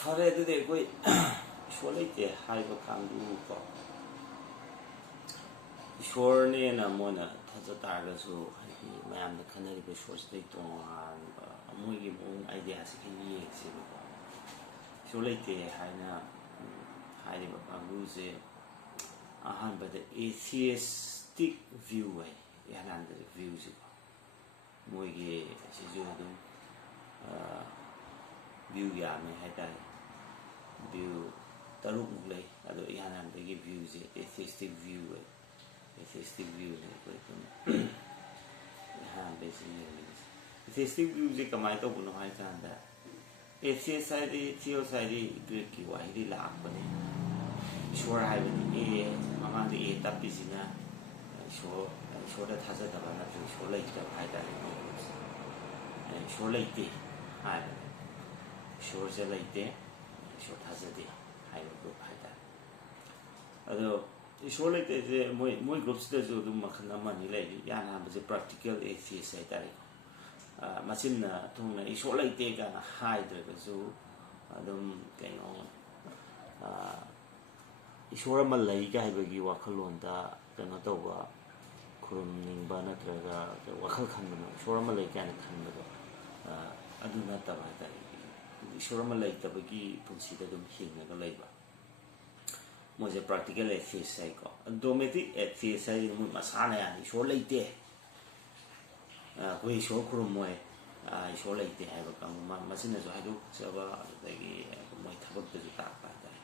ꯐꯔꯦ ꯑꯗꯨꯗꯤ ꯑꯩꯈꯣꯏ ꯏꯁꯣꯔ ꯂꯩꯇꯦ ꯍꯥꯏꯕ ꯀꯥꯡꯕꯨꯀꯣ ꯏꯁꯣꯔꯅꯦꯅ ꯃꯣꯏꯅ ꯊꯥꯖ ꯇꯥꯔꯒꯁꯨ ꯍꯥꯏꯗꯤ ꯃꯌꯥꯝꯅ ꯈꯟꯅꯔꯤꯕ ꯏꯁꯣꯔꯁꯤꯗꯩ ꯇꯣꯉꯥꯟꯕ ꯃꯣꯏꯒꯤ ꯃꯑꯣꯡ ꯑꯥꯏꯗꯤꯌꯥꯁꯤꯒꯤ ꯌꯦꯡꯁꯦꯕꯀꯣ ꯏꯁꯣꯔ ꯂꯩꯇꯦ ꯍꯥꯏꯅ ꯍꯥꯏꯔꯤꯕ ꯀꯥꯡꯕꯨꯁꯦ ꯑꯍꯥꯟꯕꯗ ꯑꯦꯊꯤꯌꯁꯇꯤꯛ ꯚ꯭ꯌꯨ ꯍꯥꯏ ꯏꯍꯥꯟ ꯚ꯭ꯌꯨꯁꯤꯀꯣ ꯃꯣꯏꯒꯤ ꯑꯁꯤꯁꯨ ꯑꯗꯨꯝ ꯚ꯭ꯌꯨ ꯌꯥꯝꯃꯦ ꯍꯥꯏꯇꯥꯔꯦ ꯚ꯭ꯌꯨ ꯇꯔꯨꯛꯃꯨꯛ ꯂꯩ ꯑꯗꯣ ꯏꯍꯥꯟꯒꯤ ꯚ꯭ꯌꯨꯁꯦ ꯑꯦꯊꯤꯌꯁꯇꯤꯛ ꯚ꯭ꯌꯨ ꯑꯣꯏ ꯑꯦꯊꯤꯌꯁꯇꯤꯛ ꯚ꯭ꯌꯨꯅꯦ ꯑꯩꯈꯣꯏ ꯑꯍꯥꯟꯕꯁꯤ ꯌꯦꯡꯉꯤꯁꯦ ꯑꯦꯊꯤꯌꯁꯇꯤꯛ ꯚ꯭ꯌꯨꯁꯦ ꯀꯃꯥꯏꯅ ꯇꯧꯕꯅꯣ ꯍꯥꯏ ꯀꯥꯟꯗ ꯑꯦꯊꯤꯌꯁ ꯍꯥꯏꯗꯤ ꯊꯤꯌꯣꯁ ꯍꯥꯏꯗꯤ ꯒ꯭ꯔꯤꯛꯀꯤ ꯋꯥꯍꯩꯗꯤ ꯂꯥꯛꯄꯅꯤ ꯏꯁꯣꯔ ꯍꯥꯏꯕꯗꯤ ꯃꯃꯥꯡꯗ ꯇꯞꯄꯤꯁꯤꯅ ꯏꯁꯣꯔꯗ ꯊꯥꯖꯗꯕ ꯅꯠꯇ꯭ꯔꯒ ꯏꯁꯣꯔ ꯂꯩꯇꯕ ꯍꯥꯏꯇꯥꯔꯦ ꯏꯁꯣꯔ ꯂꯩꯇꯦ ꯍꯥꯏꯕꯅꯦ ꯏꯁꯣꯔꯁꯦ ꯂꯩꯇꯦ ꯏꯁꯣꯔ ꯊꯥꯖꯗꯦ ꯍꯥꯏꯕ ꯒ꯭ꯔꯨꯞ ꯍꯥꯏꯇꯥꯔꯦ ꯑꯗꯣ ꯏꯁꯣꯔ ꯂꯩꯇꯦꯁꯦ ꯃꯣꯏ ꯒ꯭ꯔꯨꯞꯁꯤꯗꯁꯨ ꯑꯗꯨꯝ ꯃꯈꯜ ꯑꯃꯅꯤ ꯂꯩꯔꯤ ꯏꯍꯥꯟ ꯍꯥꯟꯕꯁꯦ ꯄ꯭ꯔꯥꯛꯇꯤꯀꯦꯜ ꯑꯦꯊꯤꯌꯁ ꯍꯥꯏꯇꯥꯔꯦꯀꯣ ꯃꯆꯤꯟꯅ ꯊꯨꯡꯅ ꯏꯁꯣꯔ ꯂꯩꯇꯦ ꯀꯥꯏꯅ ꯍꯥꯏꯗ꯭ꯔꯒꯁꯨ ꯑꯗꯨꯝ ꯀꯩꯅꯣ ꯏꯁꯣꯔ ꯑꯃ ꯂꯩꯒ ꯍꯥꯏꯕꯒꯤ ꯋꯥꯈꯜꯂꯣꯟꯗ ꯀꯩꯅꯣ ꯇꯧꯕ ꯈꯨꯔꯨꯝꯅꯤꯡꯕ ꯅꯠꯇ꯭ꯔꯒ ꯋꯥꯈꯜ ꯈꯟꯕꯅ ꯏꯁꯣꯔ ꯑꯃ ꯂꯩ ꯀꯥꯏꯅ ꯈꯟꯕꯗꯣ ꯑꯗꯨ ꯅꯠꯇꯕ ꯍꯥꯏꯇꯥꯔꯦ ꯏꯁꯣꯔ ꯑꯃ ꯂꯩꯇꯕꯒꯤ ꯄꯨꯟꯁꯤꯗ ꯑꯗꯨꯝ ꯍꯤꯡꯉꯒ ꯂꯩꯕ ꯃꯣꯏꯁꯦ ꯄ꯭ꯔꯥꯛꯇꯤꯀꯦꯜ ꯑꯦꯊꯤꯌꯁ ꯍꯥꯏꯀꯣ ꯗꯣꯃꯦꯇꯤꯛ ꯑꯦꯊꯤꯌꯁ ꯍꯥꯏꯗꯤ ꯃꯣꯏ ꯃꯁꯥꯅ ꯌꯥꯅꯤ ꯏꯁꯣꯔ ꯂꯩꯇꯦ ꯑꯩꯈꯣꯏ ꯏꯁꯣꯔ ꯈꯨꯔꯨꯝꯃꯣꯏ ꯏꯁꯣꯔ ꯂꯩꯇꯦ ꯍꯥꯏꯕ ꯀꯥꯡꯕꯨ ꯃꯁꯤꯅꯁꯨ ꯍꯥꯏꯗꯣꯛꯆꯕ ꯑꯗꯨꯗꯒꯤ ꯃꯣꯏ ꯊꯕꯛꯇꯁꯨ ꯇꯥꯛꯄ ꯍꯥꯏꯇꯥꯔꯦ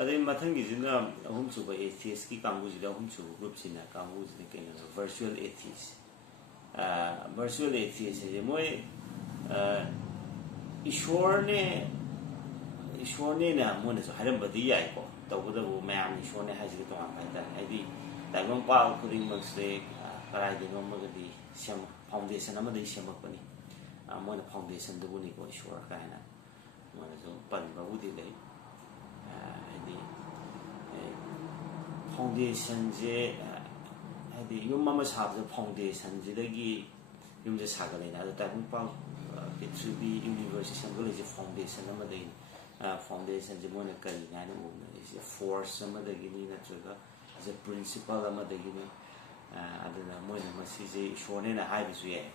ꯑꯗꯩ ꯃꯊꯪꯒꯤꯁꯤꯅ ꯑꯍꯨꯝꯁꯨꯕ ꯑꯦꯊꯤꯌꯁꯀꯤ ꯀꯥꯡꯕꯨꯁꯤꯗ ꯑꯍꯨꯝꯁꯨꯕ ꯒ꯭ꯔꯨꯞꯁꯤꯅ ꯀꯥꯡꯕꯨꯁꯤꯅ ꯀꯩꯅꯣ ꯚꯔꯆꯨꯋꯦꯜ ꯑꯦꯊꯤꯌꯁ ꯚꯔꯆꯨꯋꯦꯜ ꯑꯦꯊꯤꯌꯁ ꯍꯥꯏꯁꯦ ꯃꯣꯏ ꯏꯁꯣꯔꯅꯦꯅ ꯃꯣꯏꯅꯁꯨ ꯍꯥꯏꯔꯝꯕꯗꯤ ꯌꯥꯏꯀꯣ ꯇꯧꯕꯇꯕꯨ ꯃꯌꯥꯝꯅ ꯏꯁꯣꯔꯅꯦ ꯍꯥꯏꯁꯤꯒ ꯇꯣꯉꯥꯟꯕ ꯍꯥꯏꯇꯥꯔꯦ ꯍꯥꯏꯗꯤ ꯇꯥꯏꯕꯪꯄꯥꯜ ꯈꯨꯗꯤꯡꯃꯛꯁꯦ ꯀꯗꯥꯏꯗꯅꯣ ꯑꯃꯒꯗꯤ ꯐꯥꯎꯟꯗꯦꯁꯟ ꯑꯃꯗꯒꯤ ꯁꯦꯝꯃꯛꯄꯅꯤ ꯃꯣꯏꯅ ꯐꯥꯎꯟꯗꯦꯁꯟꯗꯨꯕꯨꯅꯤꯀꯣ ꯏꯁꯣꯔ ꯀꯥꯏꯅ ꯃꯣꯏꯅꯁꯨ ꯄꯟꯕꯕꯨꯗꯤ ꯂꯩ ꯍꯥꯏꯗꯤ ꯐꯥꯎꯟꯗꯦꯁꯟꯁꯦ ꯍꯥꯏꯗꯤ ꯌꯨꯝ ꯑꯃ ꯁꯥꯕꯗ ꯐꯥꯎꯟꯗꯦꯁꯟꯁꯤꯗꯒꯤ ꯌꯨꯝꯁꯦ ꯁꯥꯒꯠꯂꯛꯏꯅ ꯑꯗꯣ ꯇꯥꯏꯕꯪꯄꯥꯜ ꯄ꯭ꯔꯤꯊꯤꯕꯤ ꯌꯨꯅꯤꯚꯔꯁꯁꯦ ꯁꯦꯝꯒꯠꯂꯛꯏꯁꯦ ꯐꯥꯎꯟꯗꯦꯁꯟ ꯑꯃꯗꯒꯤꯅꯤ ꯐꯥꯎꯟꯗꯦꯁꯟꯁꯦ ꯃꯣꯏꯅ ꯀꯔꯤꯅꯤ ꯍꯥꯏꯅ ꯎꯕꯅꯤꯁꯦ ꯐꯣꯔꯁ ꯑꯃꯗꯒꯤꯅꯤ ꯅꯠꯇ꯭ꯔꯒ ꯑꯦ ꯄ꯭ꯔꯤꯟꯁꯤꯄꯜ ꯑꯃꯗꯒꯤꯅꯤ ꯑꯗꯨꯅ ꯃꯣꯏꯅ ꯃꯁꯤꯁꯦ ꯏꯁꯣꯔꯅꯦꯅ ꯍꯥꯏꯕꯁꯨ ꯌꯥꯏ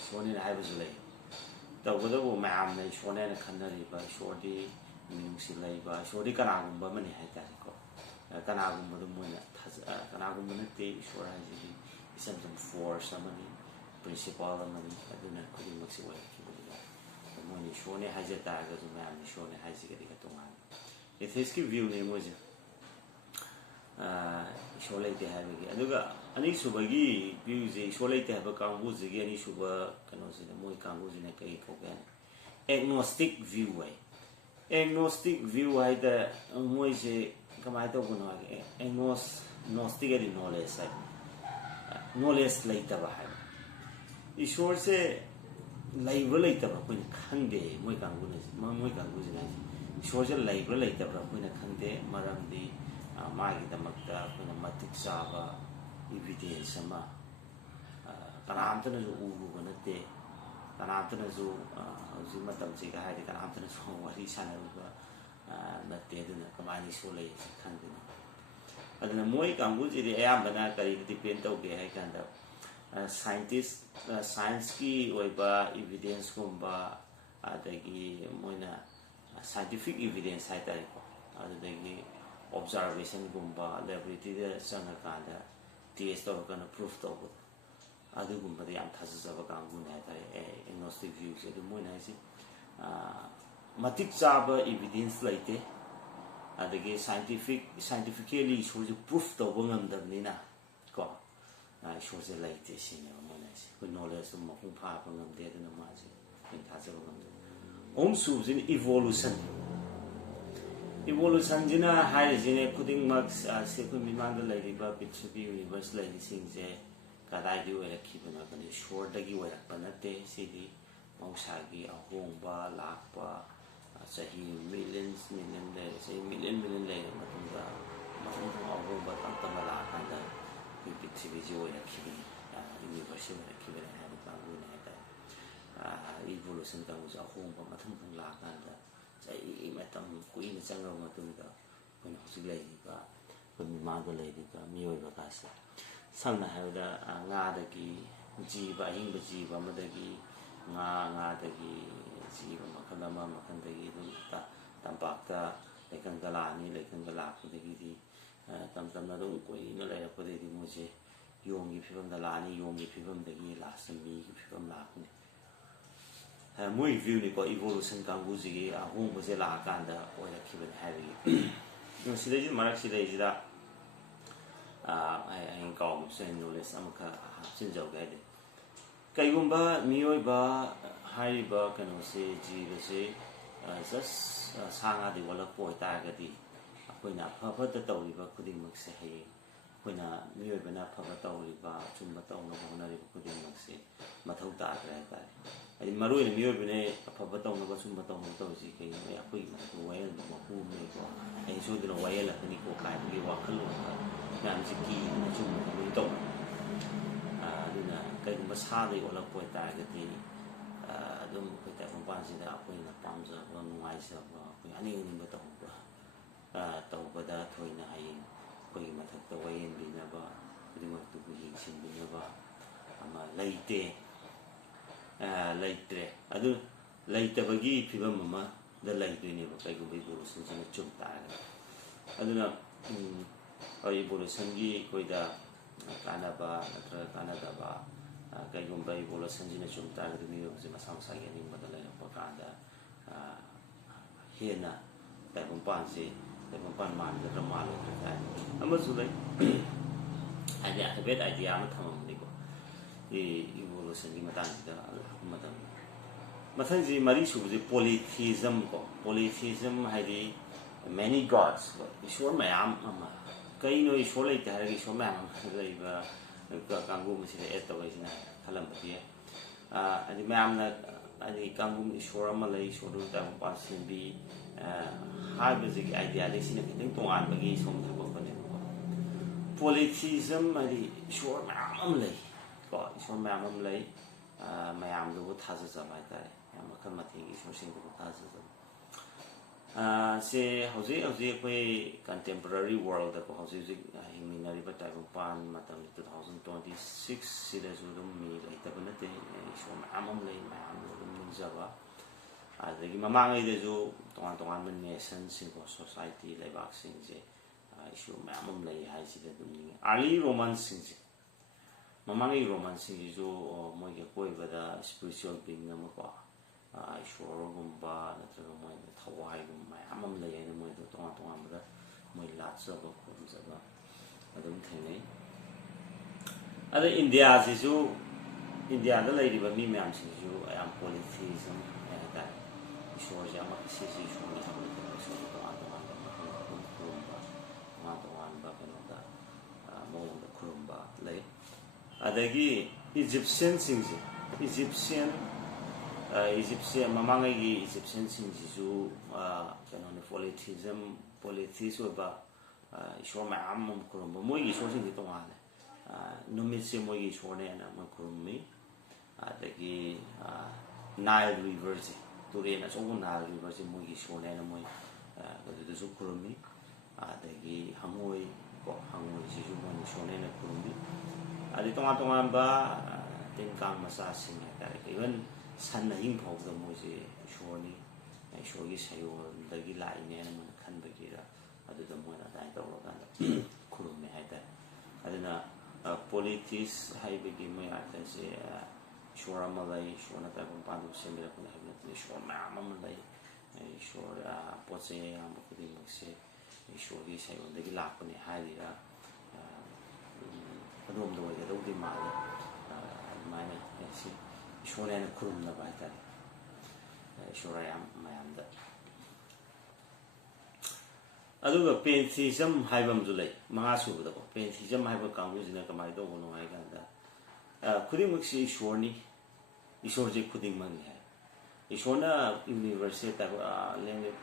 ꯏꯁꯣꯔꯅꯦꯅ ꯍꯥꯏꯕꯁꯨ ꯂꯩ ꯇꯧꯕꯇꯕꯨ ꯃꯌꯥꯝꯅ ꯏꯁꯣꯔꯅꯦꯅ ꯈꯟꯅꯔꯤꯕ ꯏꯁꯣꯔꯗꯤ ꯃꯤꯅꯨꯡꯁꯤ ꯂꯩꯕ ꯏꯁꯣꯔꯗꯤ ꯀꯅꯥꯒꯨꯝꯕ ꯑꯃꯅꯤ ꯍꯥꯏꯇꯥꯔꯦꯀꯣ ꯀꯅꯥꯒꯨꯝꯕꯗꯣ ꯃꯣꯏꯅ ꯀꯅꯥꯒꯨꯝꯕ ꯅꯠꯇꯦ ꯏꯁꯣꯔ ꯍꯥꯏꯁꯤꯗꯤ ꯏꯆꯝ ꯆꯝ ꯐꯣꯔꯁ ꯑꯃꯅꯤ ꯄ꯭ꯔꯤꯟꯁꯤꯄꯥꯜ ꯑꯃꯅꯤ ꯑꯗꯨꯅ ꯈꯨꯗꯤꯡꯃꯛꯁꯤ ꯑꯣꯏꯔꯛꯈꯤꯕꯅꯤꯅ ꯃꯣꯏꯅ ꯏꯁꯣꯔꯅꯦ ꯍꯥꯏꯖ ꯇꯥꯔꯒꯁꯨ ꯃꯌꯥꯝꯅ ꯏꯁꯣꯔꯅꯦ ꯍꯥꯏꯁꯤꯒꯗꯤ ꯇꯣꯉꯥꯟꯕ ꯑꯦꯊꯤꯌꯁꯀꯤ ꯚ꯭ꯌꯨꯅꯦ ꯃꯣꯏꯁꯦ ꯏꯁꯣꯔ ꯂꯩꯇꯦ ꯍꯥꯏꯕꯒꯤ ꯑꯗꯨꯒ ꯑꯅꯤꯁꯨꯕꯒꯤ ꯚ꯭ꯌꯨꯁꯦ ꯏꯁꯣꯔ ꯂꯩꯇꯦ ꯍꯥꯏꯕ ꯀꯥꯡꯕꯨꯁꯤꯒꯤ ꯑꯅꯤꯁꯨꯕ ꯀꯩꯅꯣꯁꯤꯅ ꯃꯣꯏ ꯀꯥꯡꯕꯨꯁꯤꯅ ꯀꯩ ꯀꯧꯒꯦ ꯍꯥꯏꯅ ꯑꯦꯒꯅꯣꯁꯇꯤꯛ ꯚ꯭ꯌꯨ ꯍꯥꯏ ꯑꯦꯒꯅꯣꯁꯇꯤꯛ ꯚ꯭ꯌꯨ ꯍꯥꯏꯇꯥꯔꯦ ꯃꯣꯏꯁꯦ ꯀꯃꯥꯏꯅ ꯇꯧꯕꯅꯣ ꯍꯥꯏꯒꯦ ꯅꯣꯁꯇꯤꯛ ꯍꯥꯏꯗꯤ ꯅꯣꯂꯦꯖ ꯍꯥꯏꯕ ꯅꯣꯂꯦꯖ ꯂꯩꯇꯕ ꯍꯥꯏꯕ ꯏꯁꯣꯔꯁꯦ ꯂꯩꯕ꯭ꯔꯥ ꯂꯩꯇꯕ꯭ꯔꯥ ꯑꯩꯈꯣꯏꯅ ꯈꯪꯗꯦ ꯃꯣꯏ ꯀꯥꯡꯕꯨꯁꯤꯅ ꯍꯥꯏꯁꯦ ꯏꯁꯣꯔꯁꯦ ꯂꯩꯕ꯭ꯔꯥ ꯂꯩꯇꯕ꯭ꯔꯥ ꯑꯩꯈꯣꯏꯅ ꯈꯪꯗꯦ ꯃꯔꯝꯗꯤ ꯃꯥꯒꯤꯗꯃꯛꯇ ꯑꯩꯈꯣꯏꯅ ꯃꯇꯤꯛ ꯆꯥꯕ ꯏꯚꯤꯗꯦꯟꯁ ꯑꯃ ꯀꯅꯥꯝꯇꯅꯁꯨ ꯎꯔꯨꯕ ꯅꯠꯇꯦ ꯀꯅꯥꯝꯇꯅꯁꯨ ꯍꯧꯖꯤꯛ ꯃꯇꯝꯁꯤꯒ ꯍꯥꯏꯔꯗꯤ ꯀꯅꯥꯝꯇꯅꯁꯨ ꯋꯥꯔꯤ ꯁꯥꯟꯅꯔꯨꯕ ꯅꯠꯇꯦ ꯑꯗꯨꯅ ꯀꯃꯥꯏꯅ ꯏꯁꯣꯔ ꯂꯩꯁꯤ ꯈꯪꯗꯦꯅꯣ ꯑꯗꯨꯅ ꯃꯣꯏ ꯀꯥꯡꯕꯨꯁꯤꯗꯤ ꯑꯌꯥꯝꯕꯅ ꯀꯔꯤꯗ ꯗꯤꯄꯦꯟ ꯇꯧꯒꯦ ꯍꯥꯏ ꯀꯥꯟꯗ ꯁꯥꯏꯟꯁꯀꯤ ꯑꯣꯏꯕ ꯏꯚꯤꯗꯦꯟꯁꯀꯨꯝꯕ ꯑꯗꯒꯤ ꯃꯣꯏꯅ ꯁꯥꯏꯟꯇꯤꯐꯤꯛ ꯏꯚꯤꯗꯦꯟꯁ ꯍꯥꯏꯇꯥꯔꯦꯀꯣ ꯑꯗꯨꯗꯒꯤ ꯑꯣꯕꯖꯥꯔꯕꯦꯁꯟꯒꯨꯝꯕ ꯂꯦꯕꯣꯔꯦꯇꯔꯤꯗ ꯆꯪꯉꯀꯥꯟꯗ ꯇꯦꯁ ꯇꯧꯔꯀꯥꯟꯗ ꯄ꯭ꯔꯨꯐ ꯇꯧꯕꯗꯣ ꯑꯗꯨꯒꯨꯝꯕꯗ ꯌꯥꯝ ꯊꯥꯖꯖꯕ ꯀꯥꯡꯕꯨꯅꯦ ꯍꯥꯏꯇꯥꯔꯦ ꯑꯦꯒꯅꯣꯁꯇꯤꯛ ꯚ꯭ꯌꯨꯁꯦ ꯑꯗꯨ ꯃꯣꯏꯅ ꯍꯥꯏꯁꯤ ꯃꯇꯤꯛ ꯆꯥꯕ ꯏꯚꯤꯗꯦꯟꯁ ꯂꯩꯇꯦ ꯑꯗꯒꯤ ꯁꯥꯏꯟꯇꯤꯐꯤꯀꯦꯂꯤ ꯏꯁꯣꯔꯁꯦ ꯄ꯭ꯔꯨꯐ ꯇꯧꯕ ꯉꯝꯗꯕꯅꯤꯅ ꯀꯣ ꯏꯁꯣꯔꯁꯦ ꯂꯩꯇꯦ ꯁꯤꯅꯦꯕ ꯃꯣꯏꯅ ꯍꯥꯏꯁꯦ ꯑꯩꯈꯣꯏ ꯅꯣꯂꯦꯖꯇꯨ ꯃꯄꯨꯡ ꯐꯥꯕ ꯉꯝꯗꯦ ꯑꯗꯨꯅ ꯃꯥꯁꯦ ꯑꯩꯈꯣꯏꯅ ꯊꯥꯖꯕ ꯉꯝꯗꯦ ꯑꯍꯨꯝꯁꯨꯕꯁꯤꯅ ꯏꯚꯣꯂꯨꯁꯟꯁꯤꯅ ꯍꯥꯏꯔꯤꯁꯤꯅꯦ ꯈꯨꯗꯤꯡꯃꯛ ꯑꯩꯈꯣꯏ ꯃꯤꯃꯥꯡꯗ ꯂꯩꯔꯤꯕ ꯄ꯭ꯔꯤꯊꯤꯕꯤ ꯌꯨꯅꯤꯚꯔꯁ ꯂꯩꯔꯤꯁꯤꯡꯁꯦ ꯀꯗꯥꯏꯗꯒꯤ ꯑꯣꯏꯔꯛꯈꯤꯕꯅꯣ ꯍꯥꯏꯕꯗ ꯏꯁꯣꯔꯗꯒꯤ ꯑꯣꯏꯔꯛꯄ ꯅꯠꯇꯦ ꯁꯤꯗꯤ ꯃꯍꯧꯁꯥꯒꯤ ꯑꯍꯣꯡꯕ ꯂꯥꯛꯄ ꯆꯍꯤ ꯃꯤꯂꯤꯌꯟ ꯂꯩꯔꯦ ꯆꯍꯤ ꯃꯤꯂꯤꯌꯟ ꯂꯩꯔꯕ ꯃꯇꯨꯡꯗ ꯃꯊꯪ ꯑꯍꯣꯡꯕ ꯇꯞꯅ ꯂꯥꯛꯑꯀꯥꯟꯗ ꯑꯩꯈꯣꯏ ꯄ꯭ꯔꯤꯊꯤꯕꯤꯁꯤ ꯑꯣꯏꯔꯛꯈꯤꯕꯅꯤ ꯌꯨꯅꯤꯚꯔꯁꯁꯤ ꯑꯣꯏꯔꯛꯈꯤꯕꯅꯤ ꯍꯥꯏꯕ ꯀꯥꯡꯕꯨꯅꯤ ꯍꯥꯏꯇꯥꯔꯦ ꯏꯚꯣꯂꯨꯁꯟ ꯀꯥꯡꯕꯨꯁꯦ ꯑꯍꯣꯡꯕ ꯃꯊꯪ ꯂꯥꯛꯑꯀꯥꯟꯗ ꯆꯍꯤ ꯃꯇꯝ ꯀꯨꯏꯅ ꯆꯪꯉꯕ ꯃꯇꯨꯡꯗ ꯑꯩꯈꯣꯏꯅ ꯍꯧꯖꯤꯛ ꯂꯩꯔꯤꯕ ꯑꯩꯈꯣꯏ ꯃꯤꯃꯥꯡꯗ ꯂꯩꯔꯤꯕ ꯃꯤꯑꯣꯏꯕꯒꯁꯦ ꯁꯝꯅ ꯍꯥꯏꯔꯕꯗ ꯉꯥꯗꯒꯤ ꯖꯤꯕ ꯑꯍꯤꯡꯕ ꯖꯤꯕ ꯑꯃꯗꯒꯤ ꯉꯥꯗꯒꯤ ꯖꯤꯕ ꯃꯈꯜ ꯃꯈꯜꯗꯒꯤ ꯑꯗꯨꯝ ꯇꯝꯄꯥꯛꯇ ꯂꯩꯀꯪꯗ ꯂꯥꯛꯑꯅꯤ ꯂꯩꯀꯪꯗ ꯂꯥꯛꯄꯗꯒꯤꯗꯤ ꯇꯞ ꯇꯞꯅ ꯑꯗꯨꯝ ꯀꯨꯏꯅ ꯂꯩꯔꯛꯄꯗꯒꯤꯗꯤ ꯃꯣꯏꯁꯦ ꯌꯣꯡꯒꯤ ꯐꯤꯕꯝꯗ ꯂꯥꯛꯑꯅꯤ ꯌꯣꯡꯒꯤ ꯐꯤꯕꯝꯗꯒꯤ ꯂꯥꯁꯇ ꯃꯤꯒꯤ ꯐꯤꯕꯝ ꯂꯥꯛꯀꯅꯤ ꯃꯣꯏꯒꯤ ꯚ꯭ꯌꯨꯅꯤꯀꯣ ꯏꯚꯣꯂꯨꯁꯟ ꯀꯥꯡꯕꯨꯁꯤꯒꯤ ꯑꯍꯣꯡꯕꯁꯦ ꯂꯥꯛꯑꯀꯥꯟꯗ ꯑꯣꯏꯔꯛꯈꯤꯕꯅꯤ ꯍꯥꯏꯕꯒꯤ ꯁꯤꯗꯩꯁꯤ ꯃꯔꯛꯁꯤꯗꯩꯁꯤꯗ ꯍꯌꯦꯡ ꯀꯥꯎꯕꯁꯨ ꯅꯣꯂꯦꯖ ꯑꯃꯈꯛ ꯍꯥꯞꯆꯤꯟꯖꯧꯒꯦ ꯍꯥꯏꯗꯤ ꯀꯩꯒꯨꯝꯕ ꯃꯤꯑꯣꯏꯕ ꯍꯥꯏꯔꯤꯕ ꯀꯩꯅꯣꯁꯦ ꯖꯤꯕꯁꯦ ꯖꯁ ꯁꯥ ꯉꯥꯗꯤ ꯑꯣꯜꯂꯛꯄ ꯑꯣꯏꯇꯥꯔꯒꯗꯤ ꯑꯩꯈꯣꯏꯅ ꯑꯐꯕꯇ ꯇꯧꯔꯤꯕ ꯈꯨꯗꯤꯡꯃꯛꯁꯦ ꯍꯌꯦꯡ ꯑꯩꯈꯣꯏꯅ ꯃꯤꯑꯣꯏꯕꯅ ꯑꯐꯕ ꯇꯧꯔꯤꯕ ꯑꯆꯨꯝꯕ ꯇꯧꯅꯕ ꯍꯣꯠꯅꯔꯤꯕ ꯈꯨꯗꯤꯡꯃꯛꯁꯦ ꯃꯊꯧ ꯇꯥꯗ꯭ꯔꯦ ꯍꯥꯏꯇꯥꯔꯦ ꯍꯥꯏꯗꯤ ꯃꯔꯨꯑꯣꯏꯅ ꯃꯤꯑꯣꯏꯕꯅ ꯑꯐꯕ ꯇꯧꯅꯕ ꯑꯆꯨꯝꯕ ꯇꯧꯅꯕ ꯇꯧꯔꯤꯁꯤ ꯀꯩꯒꯤꯅꯣ ꯑꯩꯈꯣꯏꯒꯤ ꯃꯊꯛꯇ ꯋꯥꯌꯦꯜꯕ ꯃꯄꯨ ꯑꯃ ꯂꯩꯀꯣ ꯑꯩ ꯁꯣꯏꯗꯅ ꯋꯥꯌꯦꯜꯂꯛꯀꯅꯤꯀꯣ ꯀꯥꯏꯕꯒꯤ ꯋꯥꯈꯜꯂꯣꯟꯗ ꯃꯌꯥꯝꯁꯦ ꯀꯤꯗꯅ ꯆꯨꯝꯅ ꯂꯣꯏ ꯇꯧꯋꯦ ꯑꯗꯨꯅ ꯀꯩꯒꯨꯝꯕ ꯁꯥꯗꯒꯤ ꯑꯣꯜꯂꯛꯄ ꯑꯣꯏꯇꯥꯔꯒꯗꯤ ꯑꯗꯨꯝ ꯑꯩꯈꯣꯏ ꯇꯥꯏꯕꯪꯄꯥꯟꯁꯤꯗ ꯑꯩꯈꯣꯏꯅ ꯄꯥꯝꯖꯕ ꯅꯨꯡꯉꯥꯏꯖꯕ ꯑꯩꯈꯣꯏ ꯑꯅꯤꯡ ꯑꯅꯤꯡꯕ ꯇꯧꯕꯗ ꯊꯣꯏꯅ ꯍꯌꯦꯡ ꯑꯩꯈꯣꯏꯒꯤ ꯃꯊꯛꯇ ꯋꯥꯌꯦꯟꯕꯤꯅꯕ ꯈꯨꯗꯤꯡꯃꯛꯇꯨꯕꯨ ꯌꯦꯡꯁꯤꯟꯕꯤꯅꯕ ꯑꯃ ꯂꯩꯇ꯭ꯔꯦ ꯑꯗꯨ ꯂꯩꯇꯕꯒꯤ ꯐꯤꯕꯝ ꯑꯃꯗ ꯂꯩꯗꯣꯏꯅꯦꯕ ꯀꯩꯒꯨꯝꯕ ꯏꯚꯣꯂꯨꯁꯟꯁꯤꯅ ꯆꯨꯝ ꯇꯥꯔꯒꯗꯤ ꯑꯗꯨꯅ ꯏꯚꯣꯂꯨꯁꯟꯒꯤ ꯑꯩꯈꯣꯏꯗ ꯀꯥꯟꯅꯕ ꯅꯠꯇ꯭ꯔꯒ ꯀꯥꯟꯅꯗꯕ ꯀꯩꯒꯨꯝꯕ ꯏꯚꯣꯂꯨꯁꯟꯁꯤꯅ ꯆꯨꯝ ꯇꯥꯔꯒꯗꯤ ꯃꯤꯑꯣꯏꯕꯁꯤ ꯃꯁꯥ ꯃꯁꯥꯒꯤ ꯑꯅꯤꯡꯕꯗ ꯂꯩꯔꯛꯄ ꯀꯥꯟꯗ ꯍꯦꯟꯅ ꯇꯥꯏꯕꯪꯄꯥꯟ ꯃꯥꯟꯒꯗ꯭ꯔꯥ ꯃꯥꯜꯂꯣꯏꯗ꯭ꯔꯥ ꯀꯥꯏ ꯑꯃꯁꯨ ꯂꯩ ꯍꯥꯏꯐꯦꯠ ꯑꯥꯏꯗꯤꯌꯥ ꯑꯃ ꯊꯝꯃꯝꯕꯅꯤꯀꯣ ꯏꯚꯣꯂꯨꯁꯟꯒꯤ ꯃꯇꯥꯡꯁꯤꯗ ꯂꯥꯛꯄ ꯃꯇꯝꯗ ꯃꯊꯪꯁꯤ ꯃꯔꯤ ꯁꯨꯕꯁꯤ ꯄꯣꯂꯤꯊꯤꯖꯝ ꯀꯣ ꯄꯣꯂꯤꯊꯤꯖꯝ ꯍꯥꯏꯗꯤ ꯃꯦꯅꯤ ꯒꯣꯗꯁ ꯏꯁꯣꯔ ꯃꯌꯥꯝ ꯑꯃ ꯀꯩꯅꯣ ꯏꯁꯣꯔ ꯂꯩꯇꯦ ꯍꯥꯏꯔꯒ ꯏꯁꯣꯔ ꯃꯌꯥꯝ ꯑꯃ ꯂꯩꯕ ꯀꯥꯡꯕꯨ ꯃꯁꯤꯗ ꯑꯦꯗ ꯇꯧꯔꯛꯏꯁꯤꯅ ꯈꯜꯂꯝꯕꯗꯤ ꯌꯥꯏ ꯍꯥꯏꯗꯤ ꯃꯌꯥꯝꯅ ꯍꯥꯏꯗꯤ ꯀꯥꯡꯕꯨ ꯏꯁꯣꯔ ꯑꯃ ꯂꯩ ꯏꯁꯣꯔꯗꯨ ꯇꯥꯏꯕꯪꯄꯥꯟ ꯁꯤꯟꯕꯤ ꯍꯥꯏꯕꯁꯤꯒꯤ ꯑꯥꯏꯗꯤꯌꯥꯗꯒꯤ ꯁꯤꯅ ꯈꯤꯇꯪ ꯇꯣꯉꯥꯟꯕꯒꯤ ꯁꯣꯝ ꯊꯣꯛꯂꯛꯄꯅꯦꯕꯀꯣ ꯄꯣꯂꯤꯊꯤꯖꯝ ꯍꯥꯏꯗꯤ ꯏꯁꯣꯔ ꯃꯌꯥꯝ ꯑꯃ ꯂꯩ ꯀꯣ ꯏꯁꯣꯔ ꯃꯌꯥꯝ ꯑꯃ ꯂꯩ ꯃꯌꯥꯝꯗꯨꯕꯨ ꯊꯥꯖꯖꯕ ꯍꯥꯏꯇꯥꯔꯦ ꯃꯌꯥꯝ ꯃꯈꯜ ꯃꯊꯦꯜꯒꯤ ꯏꯁꯣꯔꯁꯤꯡꯗꯨꯕꯨ ꯊꯥꯖꯖꯕ ꯁꯦ ꯍꯧꯖꯤꯛ ꯑꯩꯈꯣꯏ ꯀꯟꯇꯦꯝꯄꯔꯔꯤ ꯋꯥꯔꯜꯗꯀꯣ ꯍꯧꯖꯤꯛ ꯍꯤꯡꯃꯤꯟꯅꯔꯤꯕ ꯇꯥꯏꯕꯪꯄꯥꯟ ꯃꯇꯝ 2026 ꯁꯤꯗꯁꯨ ꯑꯗꯨꯝ ꯃꯤ ꯂꯩꯇꯕ ꯅꯠꯇꯦ ꯏꯁꯣꯔ ꯃꯌꯥꯝ ꯑꯃ ꯂꯩ ꯃꯌꯥꯝꯗꯨ ꯑꯗꯨꯝ ꯅꯤꯡꯖꯕ ꯑꯗꯒꯤ ꯃꯃꯥꯡꯉꯩꯗꯁꯨ ꯇꯣꯉꯥꯟ ꯇꯣꯉꯥꯟꯕ ꯅꯦꯁꯟꯁꯤꯡꯀꯣ ꯁꯣꯁꯥꯏꯇꯤ ꯂꯩꯕꯥꯛꯁꯤꯡꯁꯦ ꯏꯁꯣꯔ ꯃꯌꯥꯝ ꯑꯃ ꯂꯩ ꯍꯥꯏꯁꯤꯗ ꯑꯗꯨꯝ ꯅꯤꯡꯉꯤ ꯑꯥꯔꯂꯤ ꯔꯣꯃꯥꯟꯁꯤꯡꯁꯦ ꯃꯃꯥꯡꯒꯤ ꯔꯣꯃꯥꯟꯁꯤꯡꯁꯤꯁꯨ ꯃꯣꯏꯒꯤ ꯑꯀꯣꯏꯕꯗ ꯁ꯭ꯄꯤꯔꯤꯆꯨꯋꯦꯜ ꯕꯤꯡ ꯑꯃꯀꯣ ꯏꯁꯣꯔꯒꯨꯝꯕ ꯅꯠꯇ꯭ꯔꯒ ꯃꯣꯏꯒꯤ ꯊꯋꯥꯏꯒꯨꯝꯕ ꯃꯌꯥꯝ ꯑꯃ ꯂꯩ ꯍꯥꯏꯅ ꯃꯣꯏꯗꯣ ꯇꯣꯉꯥꯟ ꯇꯣꯉꯥꯟꯕꯗ ꯃꯣꯏ ꯂꯥꯠꯆꯕ ꯈꯣꯝꯖꯕ ꯑꯗꯨꯝ ꯊꯦꯡꯅꯩ ꯑꯗ ꯏꯟꯗꯤꯌꯥꯗ ꯂꯩꯔꯤꯕ ꯃꯤ ꯃꯌꯥꯝꯁꯤꯡꯁꯤꯁꯨ ꯌꯥꯝ ꯄꯣꯂꯤꯊꯤꯖꯝ ꯍꯥꯏꯇꯥꯔꯦ ꯏꯁꯣꯔꯁꯦ ꯁꯤꯁꯤ ꯏꯁꯣꯔꯅꯤ ꯍꯥꯏꯕ ꯅꯠꯇꯕ ꯏꯁꯣꯔꯁꯦ ꯇꯣꯉꯥꯟ ꯇꯣꯉꯥꯟꯕ ꯃꯐꯝ ꯑꯗꯨꯝ ꯈꯨꯔꯨꯝꯕ ꯇꯣꯉꯥꯟ ꯇꯣꯉꯥꯟꯕ ꯀꯩꯅꯣꯗ ꯃꯑꯣꯡꯗ ꯈꯨꯔꯨꯝꯕ ꯂꯩ ꯑꯗꯒꯤ ꯏꯖꯤꯞꯁꯤꯌꯟꯁꯤꯡꯁꯦ ꯃꯃꯥꯡꯉꯩꯒꯤ ꯏꯖꯤꯞꯁꯤꯌꯟꯁꯤꯡꯁꯤꯁꯨ ꯀꯩꯅꯣꯅꯤ ꯄꯣꯂꯤꯊꯤꯁ ꯑꯣꯏꯕ ꯏꯁꯣꯔ ꯃꯌꯥꯝ ꯑꯃ ꯈꯨꯔꯨꯝꯕ ꯃꯣꯏꯒꯤ ꯏꯁꯣꯔꯁꯤꯡꯁꯤ ꯇꯣꯉꯥꯜꯂꯦ ꯅꯨꯃꯤꯠꯁꯦ ꯃꯣꯏꯒꯤ ꯏꯁꯣꯔꯅꯦꯅ ꯃꯣꯏ ꯈꯨꯔꯨꯝꯃꯤ ꯑꯗꯒꯤ ꯅꯥꯏꯜ ꯔꯤꯚꯔꯁꯦ ꯇꯨꯔꯦꯟ ꯑꯆꯧꯕ ꯅꯥꯏꯜ ꯔꯤꯚꯔꯁꯦ ꯃꯣꯏꯒꯤ ꯏꯁꯣꯔꯅꯦꯅ ꯃꯣꯏ ꯑꯗꯨꯗꯁꯨ ꯈꯨꯔꯨꯝꯃꯤ ꯑꯗꯒꯤ ꯍꯪꯉꯣꯏꯁꯤꯁꯨ ꯃꯣꯏꯅ ꯏꯁꯣꯔꯅꯦꯅ ꯈꯨꯔꯨꯝꯃꯤ ꯑꯗꯩ ꯇꯣꯉꯥꯟ ꯇꯣꯉꯥꯟꯕ ꯇꯤꯟ ꯀꯥꯡ ꯃꯆꯥꯁꯤꯡ ꯍꯥꯏꯇꯥꯔꯦ ꯏꯚꯟ ꯁꯟ ꯑꯍꯤꯡ ꯐꯥꯎꯕꯗ ꯃꯣꯏꯁꯦ ꯏꯁꯣꯔꯅꯤ ꯏꯁꯣꯔꯒꯤ ꯁꯌꯣꯜꯗꯒꯤ ꯂꯥꯛꯏꯅꯦꯅ ꯃꯣꯏꯅ ꯈꯟꯕꯒꯤꯔ ꯑꯗꯨꯗ ꯃꯣꯏꯅ ꯑꯗꯨꯃꯥꯏꯅ ꯇꯧꯔꯀꯥꯟꯗ ꯈꯨꯔꯨꯝꯃꯦ ꯍꯥꯏꯇꯥꯔꯦ ꯑꯗꯨꯅ ꯄꯣꯂꯤꯊꯤꯁ ꯍꯥꯏꯕꯒꯤ ꯃꯣꯏ ꯑꯥꯔꯊꯁꯦ ꯏꯁꯣꯔ ꯑꯃ ꯂꯩ ꯏꯁꯣꯔꯅ ꯇꯥꯏꯕꯪꯄꯥꯟꯗꯨ ꯁꯦꯝꯕꯤꯔꯛꯄꯅꯤ ꯍꯥꯏꯕ ꯅꯠꯇꯅ ꯏꯁꯣꯔ ꯃꯌꯥꯝ ꯑꯃ ꯂꯩ ꯏꯁꯣꯔ ꯄꯣꯠ ꯆꯩ ꯑꯌꯥꯝꯕ ꯈꯨꯗꯤꯡꯃꯛꯁꯦ ꯏꯁꯣꯔꯒꯤ ꯁꯌꯣꯜꯗꯒꯤ ꯂꯥꯛꯄꯅꯤ ꯍꯥꯏꯔꯤꯔ ꯑꯗꯣꯝꯗ ꯑꯣꯏꯒꯗꯧꯗꯤ ꯃꯥꯜꯂꯦ ꯑꯗꯨꯃꯥꯏꯅ ꯁꯤ ꯏꯁꯣꯔꯅꯦꯅ ꯈꯨꯔꯨꯝꯅꯕ ꯍꯥꯏꯇꯥꯔꯦ ꯏꯁꯣꯔ ꯃꯌꯥꯝꯗ ꯑꯗꯨꯒ ꯄꯦꯟꯊꯤꯖꯝ ꯍꯥꯏꯕ ꯑꯃꯁꯨ ꯂꯩ ꯃꯉꯥꯁꯨꯕꯗꯀꯣ ꯄꯦꯟꯊꯤꯖꯝ ꯍꯥꯏꯕ ꯀꯥꯡꯕꯨꯁꯤꯅ ꯀꯃꯥꯏꯅ ꯇꯧꯕꯅꯣ ꯍꯥꯏ ꯀꯥꯟꯗ ꯈꯨꯗꯤꯡꯃꯛꯁꯤ ꯏꯁꯣꯔꯅꯤ ꯏꯁꯣꯔꯁꯦ ꯈꯨꯗꯤꯡꯃꯛꯅꯤ ꯍꯥꯏ ꯏꯁꯣꯔꯅ ꯌꯨꯅꯤꯚꯔꯁꯁꯦ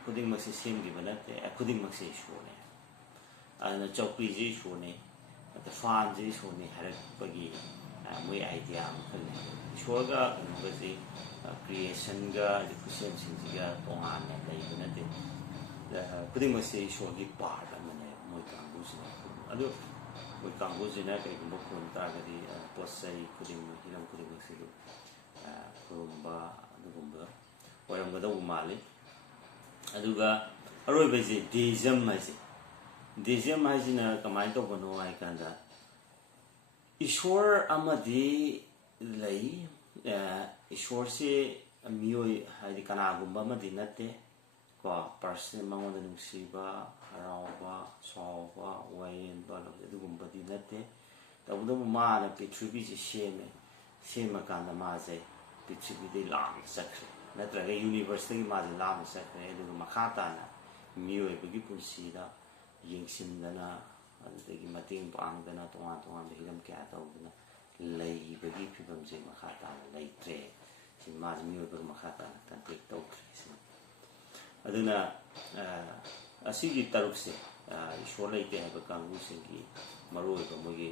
ꯈꯨꯗꯤꯡꯃꯛꯁꯦ ꯁꯦꯝꯈꯤꯕ ꯅꯠꯇꯦ ꯈꯨꯗꯤꯡꯃꯛꯁꯦ ꯏꯁꯣꯔꯅꯤ ꯑꯗꯨꯅ ꯆꯧꯀ꯭ꯔꯤꯁꯦ ꯏꯁꯣꯔꯅꯤ ꯐꯥꯟꯁꯦ ꯏꯁꯣꯔꯅꯤ ꯍꯥꯏꯔꯛꯄꯒꯤ ꯃꯣꯏ ꯑꯥꯏꯗꯤꯌꯥ ꯑꯃꯈꯛ ꯂꯩ ꯏꯁꯣꯔꯒ ꯀꯩꯅꯣꯒꯁꯤ ꯀ꯭ꯔꯤꯌꯦꯁꯟꯒ ꯈꯨꯠꯁꯦꯝꯁꯤꯡꯁꯤꯒ ꯇꯣꯉꯥꯟꯅ ꯂꯩꯕ ꯅꯠꯇꯦ ꯈꯨꯗꯤꯡꯃꯛꯁꯦ ꯏꯁꯣꯔꯒꯤ ꯄꯥꯔꯠ ꯑꯃꯅꯦ ꯃꯣꯏ ꯀꯥꯡꯕꯨꯁꯤꯅ ꯑꯗꯨ ꯃꯣꯏ ꯀꯥꯡꯕꯨꯁꯤꯅ ꯀꯩꯒꯨꯝꯕ ꯈꯨꯔꯨꯝ ꯇꯥꯔꯒꯗꯤ ꯄꯣꯠ ꯆꯩ ꯈꯨꯗꯤꯡꯃꯛ ꯍꯤꯔꯝ ꯈꯨꯗꯤꯡꯃꯛꯁꯤꯗ ꯈꯨꯔꯨꯝꯕ ꯑꯗꯨꯒꯨꯝꯕ ꯑꯣꯏꯔꯝꯒꯗꯧꯕ ꯃꯥꯜꯂꯤ ꯑꯗꯨꯒ ꯑꯔꯣꯏꯕꯁꯤ ꯗꯦꯏꯖꯝ ꯍꯥꯏꯁꯦ ꯗꯦꯏꯖꯝ ꯍꯥꯏꯁꯤꯅ ꯀꯃꯥꯏꯅ ꯇꯧꯕꯅꯣ ꯍꯥꯏ ꯀꯥꯟꯗ ꯏꯁꯣꯔ ꯑꯃꯗꯤ ꯂꯩ ꯏꯁꯣꯔꯁꯤ ꯃꯤꯑꯣꯏ ꯍꯥꯏꯗꯤ ꯀꯅꯥꯒꯨꯝꯕ ꯑꯃꯗꯤ ꯅꯠꯇꯦ ꯀꯣ ꯄꯥꯔꯁꯟ ꯃꯉꯣꯟꯗ ꯅꯨꯡꯁꯤꯕ ꯍꯔꯥꯎꯕ ꯁꯥꯎꯕ ꯋꯥꯌꯦꯟꯕ ꯑꯗꯨꯒꯨꯝꯕꯗꯤ ꯅꯠꯇꯦ ꯇꯧꯕꯇꯕꯨ ꯃꯥꯅ ꯄ꯭ꯔꯤꯊꯤꯕꯤꯁꯤ ꯁꯦꯝꯃꯀꯥꯟꯗ ꯃꯥꯁꯦ ꯄ꯭ꯔꯤꯊꯤꯕꯤꯗꯒꯤ ꯂꯥꯞꯅ ꯆꯠꯈ꯭ꯔꯦ ꯅꯠꯇ꯭ꯔꯒ ꯌꯨꯅꯤꯚꯔꯁꯇꯒꯤ ꯃꯥꯁꯦ ꯂꯥꯞꯅ ꯆꯠꯈ꯭ꯔꯦ ꯑꯗꯨꯒ ꯃꯈꯥ ꯇꯥꯅ ꯃꯤꯑꯣꯏꯕꯒꯤ ꯄꯨꯟꯁꯤꯗ ꯌꯦꯡꯁꯤꯟꯗꯅ ꯑꯗꯨꯗꯒꯤ ꯃꯇꯦꯡ ꯄꯥꯡꯗꯅ ꯇꯣꯉꯥꯟ ꯇꯣꯉꯥꯟꯕ ꯍꯤꯔꯝ ꯀꯌꯥ ꯇꯧꯗꯅ ꯂꯩꯕꯒꯤ ꯐꯤꯕꯝꯁꯦ ꯃꯈꯥ ꯇꯥꯅ ꯂꯩꯇ꯭ꯔꯦ ꯁꯤ ꯃꯥꯁꯦ ꯃꯤꯑꯣꯏꯕꯒ ꯃꯈꯥ ꯇꯥꯅ ꯀꯟꯇꯦꯛ ꯇꯧꯈ꯭ꯔꯦ ꯁꯤꯅꯤ ꯑꯗꯨꯅ ꯑꯁꯤꯒꯤ ꯇꯔꯨꯛꯁꯦ ꯏꯁꯣꯔ ꯂꯩꯇꯦ ꯍꯥꯏꯕ ꯀꯥꯡꯕꯨꯁꯤꯡꯒꯤ ꯃꯔꯨꯑꯣꯏꯕ ꯃꯣꯏꯒꯤ